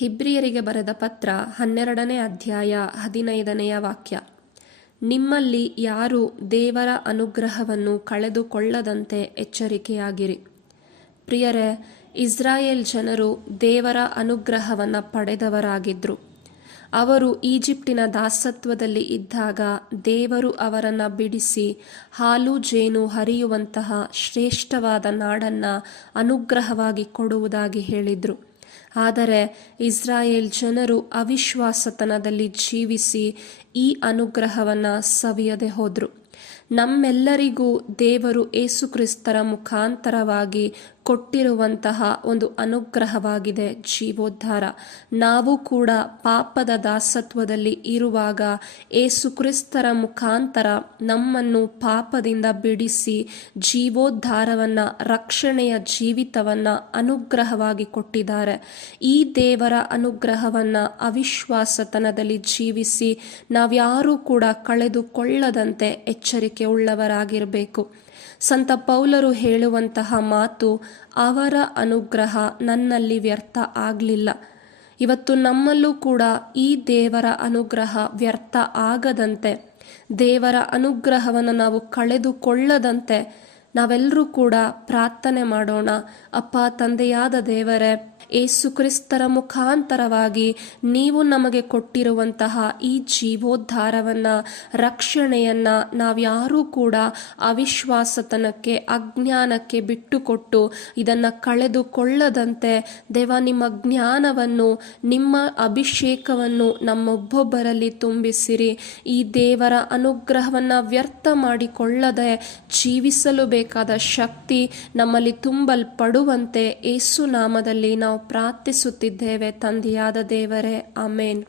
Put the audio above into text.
ಹಿಬ್ರಿಯರಿಗೆ ಬರೆದ ಪತ್ರ ಹನ್ನೆರಡನೇ ಅಧ್ಯಾಯ ಹದಿನೈದನೆಯ ವಾಕ್ಯ. ನಿಮ್ಮಲ್ಲಿ ಯಾರು ದೇವರ ಅನುಗ್ರಹವನ್ನು ಕಳೆದುಕೊಳ್ಳದಂತೆ ಎಚ್ಚರಿಕೆಯಾಗಿರಿ. ಪ್ರಿಯರೇ, ಇಸ್ರಾಯೇಲ್ ಜನರು ದೇವರ ಅನುಗ್ರಹವನ್ನು ಪಡೆದವರಾಗಿದ್ದರು ಅವರು ಈಜಿಪ್ಟಿನ ದಾಸತ್ವದಲ್ಲಿ ಇದ್ದಾಗ ದೇವರು ಅವರನ್ನು ಬಿಡಿಸಿ ಹಾಲು ಜೇನು ಹರಿಯುವಂತಹ ಶ್ರೇಷ್ಠವಾದ ನಾಡನ್ನು ಅನುಗ್ರಹವಾಗಿ ಕೊಡುವುದಾಗಿ ಹೇಳಿದರು. ಆದರೆ ಇಸ್ರಾಯೇಲ್ ಜನರು ಅವಿಶ್ವಾಸತನದಲ್ಲಿ ಜೀವಿಸಿ ಈ ಅನುಗ್ರಹವನ್ನು ಸವಿಯದೆ ಹೋದರು. ನಮ್ಮೆಲ್ಲರಿಗೂ ದೇವರು ಏಸುಕ್ರಿಸ್ತರ ಮುಖಾಂತರವಾಗಿ ಕೊಟ್ಟಿರುವಂತಹ ಒಂದು ಅನುಗ್ರಹವಾಗಿದೆ ಜೀವೋದ್ಧಾರ. ನಾವು ಕೂಡ ಪಾಪದ ದಾಸತ್ವದಲ್ಲಿ ಇರುವಾಗ ಏಸುಕ್ರಿಸ್ತರ ಮುಖಾಂತರ ನಮ್ಮನ್ನು ಪಾಪದಿಂದ ಬಿಡಿಸಿ ಜೀವೋದ್ಧಾರವನ್ನು, ರಕ್ಷಣೆಯ ಜೀವಿತವನ್ನು ಅನುಗ್ರಹವಾಗಿ ಕೊಟ್ಟಿದ್ದಾರೆ. ಈ ದೇವರ ಅನುಗ್ರಹವನ್ನು ಅವಿಶ್ವಾಸತನದಲ್ಲಿ ಜೀವಿಸಿ ನಾವ್ಯಾರೂ ಕೂಡ ಕಳೆದುಕೊಳ್ಳದಂತೆ ಎಚ್ಚರಿಕೆ ಉಳ್ಳವರಾಗಿರಬೇಕು ಸಂತ ಪೌಲರು ಹೇಳುವಂತಹ ಮಾತು, ಅವರ ಅನುಗ್ರಹ ನನ್ನಲ್ಲಿ ವ್ಯರ್ಥ ಆಗಲಿಲ್ಲ. ಇವತ್ತು ನಮ್ಮಲ್ಲೂ ಕೂಡ ಈ ದೇವರ ಅನುಗ್ರಹ ವ್ಯರ್ಥ ಆಗದಂತೆ, ದೇವರ ಅನುಗ್ರಹವನ್ನು ನಾವು ಕಳೆದುಕೊಳ್ಳದಂತೆ ನಾವೆಲ್ಲರೂ ಕೂಡ ಪ್ರಾರ್ಥನೆ ಮಾಡೋಣ. ಅಪ್ಪ, ತಂದೆಯಾದ ದೇವರೇ ಏಸು ಕ್ರಿಸ್ತರ ಮುಖಾಂತರವಾಗಿ ನೀವು ನಮಗೆ ಕೊಟ್ಟಿರುವಂತಹ ಈ ಜೀವೋದ್ಧಾರವನ್ನು, ರಕ್ಷಣೆಯನ್ನು ನಾವ್ಯಾರೂ ಕೂಡ ಅವಿಶ್ವಾಸತನಕ್ಕೆ, ಅಜ್ಞಾನಕ್ಕೆ ಬಿಟ್ಟುಕೊಟ್ಟು ಇದನ್ನು ಕಳೆದುಕೊಳ್ಳದಂತೆ ದೇವ ನಿಮ್ಮ ಜ್ಞಾನವನ್ನು, ನಿಮ್ಮ ಅಭಿಷೇಕವನ್ನು ನಮ್ಮೊಬ್ಬೊಬ್ಬರಲ್ಲಿ ತುಂಬಿಸಿರಿ. ಈ ದೇವರ ಅನುಗ್ರಹವನ್ನು ವ್ಯರ್ಥ ಮಾಡಿಕೊಳ್ಳದೆ ಜೀವಿಸಲು ಬೇಕಾದ ಶಕ್ತಿ ನಮ್ಮಲ್ಲಿ ತುಂಬಲ್ಪಡುವಂತೆ ಏಸು ನಾಮದಲ್ಲಿ ನಾವು ಪ್ರಾರ್ಥಿಸುತ್ತಿದ್ದೇವೆ ತಂದೆಯಾದ ದೇವರೇ ಆಮೇನ್.